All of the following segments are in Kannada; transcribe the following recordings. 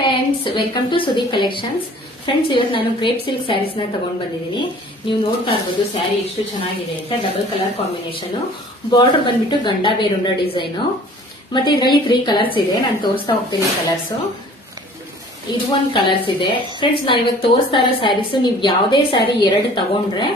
Friends, welcome to Sudeep collections. Friends, ಇವತ್ತು ನಾನು ಕ್ರೇಪ್ ಸಿಲ್ಕ್ ಸ್ಯಾರೀಸ್ ನ ತಗೊಂಡ್ ಬಂದಿದ್ದೀನಿ. ನೀವು ನೋಡ್ತಾ ಇರ್ಬೋದು ಸ್ಯಾರಿ ಎಷ್ಟು ಚೆನ್ನಾಗಿದೆ ಅಂತ. ಡಬಲ್ ಕಲರ್ ಕಾಂಬಿನೇಷನ್, ಬಾರ್ಡರ್ ಬಂದ್ಬಿಟ್ಟು ಗಂಡ ಬೇರುಂಡ ಡಿಸೈನ್. ಮತ್ತೆ ಇದರಲ್ಲಿ 3 ಕಲರ್ಸ್ ಇದೆ. ನಾನು ತೋರಿಸ್ತಾ ಹೋಗ್ತೀನಿ ಕಲರ್ಸ್. ಇದು ಒಂದು ಕಲರ್ಸ್ ಇದೆ. ಫ್ರೆಂಡ್ಸ್, ನಾನು ಇವತ್ತು ತೋರಿಸ್ತಾ ಇರೋ ಸ್ಯಾರೀಸ್ ನೀವು ಯಾವುದೇ ಸ್ಯಾರಿ 2 ತಗೊಂಡ್ರೆ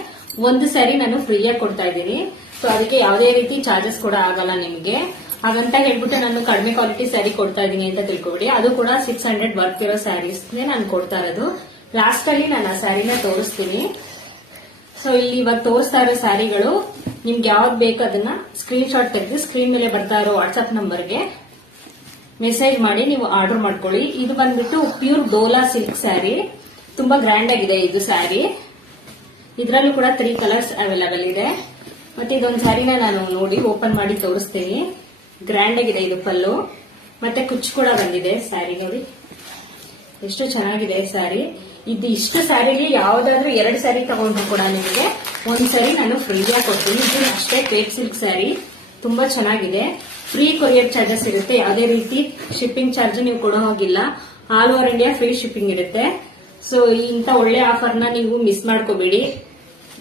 ಒಂದು ಸ್ಯಾರಿ ನಾನು ಫ್ರೀಯಾಗಿ ಕೊಡ್ತಾ ಇದ್ದೀನಿ. ಸೊ ಅದಕ್ಕೆ ಯಾವುದೇ ರೀತಿ ಚಾರ್ಜಸ್ ಕೂಡ ಆಗಲ್ಲ ನಿಮಗೆ. ಹಾಗಂತ ಹೇಳ್ಬಿಟ್ಟು ನಾನು ಕಡಿಮೆ ಕ್ವಾಲಿಟಿ ಸ್ಯಾರಿ ಕೊಡ್ತಾ ಇದ್ದೀನಿ ಅಂತ ತಿಳ್ಕೊಬಿಡಿ. ಅದು ಕೂಡ 600 ವರ್ಕ್ ಇರೋ ಸ್ಯಾರೀಸ್ ನಾನು ಕೊಡ್ತಾ ಇರೋದು. ಲಾಸ್ಟ್ ಅಲ್ಲಿ ನಾನು ಆ ಸ್ಯಾರಿನ ತೋರಿಸ್ತೀನಿ. ಸೊ ಇಲ್ಲಿ ಇವಾಗ ತೋರಿಸ್ತಾ ಇರೋ ಸ್ಯಾರಿಗಳು ನಿಮ್ಗೆ ಯಾವ್ದು ಬೇಕು ಅದನ್ನ ಸ್ಕ್ರೀನ್ ಶಾಟ್ ತೆಗೆದು ಸ್ಕ್ರೀನ್ ಮೇಲೆ ಬರ್ತಾ ಇರೋ ವಾಟ್ಸ್ಆಪ್ ನಂಬರ್ಗೆ ಮೆಸೇಜ್ ಮಾಡಿ ನೀವು ಆರ್ಡರ್ ಮಾಡ್ಕೊಳ್ಳಿ. ಇದು ಬಂದ್ಬಿಟ್ಟು ಪ್ಯೂರ್ ಡೋಲಾ ಸಿಲ್ಕ್ ಸ್ಯಾರಿ. ತುಂಬಾ ಗ್ರ್ಯಾಂಡ್ ಆಗಿದೆ ಇದು ಸ್ಯಾರಿ. ಇದರಲ್ಲೂ ಕೂಡ 3 ಕಲರ್ಸ್ ಅವೈಲೇಬಲ್ ಇದೆ. ಮತ್ತೆ ಇದೊಂದು ಸ್ಯಾರಿನ ನಾನು ನೋಡಿ ಓಪನ್ ಮಾಡಿ ತೋರಿಸ್ತೀನಿ. ಗ್ರ್ಯಾಂಡ್ ಆಗಿದೆ ಇದು ಪಲ್ಲು. ಮತ್ತೆ ಕುಚ್ಚು ಕೂಡ ಬಂದಿದೆ ಸ್ಯಾರಿ. ನೋಡಿ ಎಷ್ಟು ಚೆನ್ನಾಗಿದೆ ಸ್ಯಾರಿ. ಇದು ಇಷ್ಟು ಸ್ಯಾರಿಲಿ ಯಾವ್ದಾದ್ರು 2 ಸ್ಯಾರಿ ತಗೊಂಡ್ರು ಕೂಡ ನಿಮಗೆ ಒಂದ್ ಸ್ಯಾರಿ ನಾನು ಫ್ರೀಯಾಗಿ ಕೊಡ್ತೀನಿ. ಇದು ಅಷ್ಟೇ ಕ್ರೇಪ್ ಸಿಲ್ಕ್ ಸ್ಯಾರಿ. ತುಂಬಾ ಚೆನ್ನಾಗಿದೆ. ಫ್ರೀ ಕೊರಿಯರ್ ಚಾರ್ಜಸ್ ಇರುತ್ತೆ. ಯಾವುದೇ ರೀತಿ ಶಿಪ್ಪಿಂಗ್ ಚಾರ್ಜ್ ನೀವು ಕೊಡೋ ಹೋಗಿಲ್ಲ. All over India free shipping ಇರುತ್ತೆ. ಸೊ ಇಂತ ಒಳ್ಳೆ ಆಫರ್ನ ನೀವು ಮಿಸ್ ಮಾಡ್ಕೋಬೇಡಿ.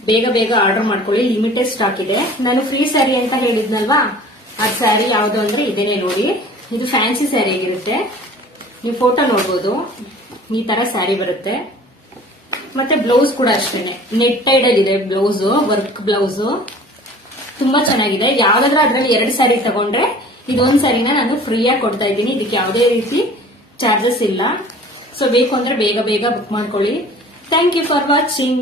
ಬೇಗ ಬೇಗ ಆರ್ಡರ್ ಮಾಡ್ಕೊಳ್ಳಿ. ಲಿಮಿಟೆಡ್ ಸ್ಟಾಕ್ ಇದೆ. ನಾನು ಫ್ರೀ ಸ್ಯಾರಿ ಅಂತ ಹೇಳಿದ್ನಲ್ವಾ, ಅದ್ ಸ್ಯಾರಿ ಯಾವ್ದು ಅಂದ್ರೆ ಇದೇನೆ ನೋಡಿ. ಇದು ಫ್ಯಾನ್ಸಿ ಸ್ಯಾರಿ ಆಗಿರುತ್ತೆ. ನೀವು ಫೋಟೋ ನೋಡ್ಬೋದು. ಈ ತರ ಸ್ಯಾರಿ ಬರುತ್ತೆ. ಮತ್ತೆ ಬ್ಲೌಸ್ ಕೂಡ ಅಷ್ಟೇನೆ ನೆಟ್ ಟೈಡ್ ಇದೆ ಬ್ಲೌಸ್, ವರ್ಕ್ ಬ್ಲೌಸ್. ತುಂಬಾ ಚೆನ್ನಾಗಿದೆ. ಯಾವ್ದಾದ್ರೂ ಅದ್ರಲ್ಲಿ 2 ಸ್ಯಾರಿ ತಗೊಂಡ್ರೆ ಇದೊಂದ್ ಸ್ಯಾರಿನ ನಾನು ಫ್ರೀಯಾಗಿ ಕೊಡ್ತಾ ಇದ್ದೀನಿ. ಇದಕ್ಕೆ ಯಾವುದೇ ರೀತಿ ಚಾರ್ಜಸ್ ಇಲ್ಲ. ಸೊ ಬೇಕು ಅಂದ್ರೆ ಬೇಗ ಬೇಗ ಬುಕ್ ಮಾಡ್ಕೊಳ್ಳಿ. Thank you for watching.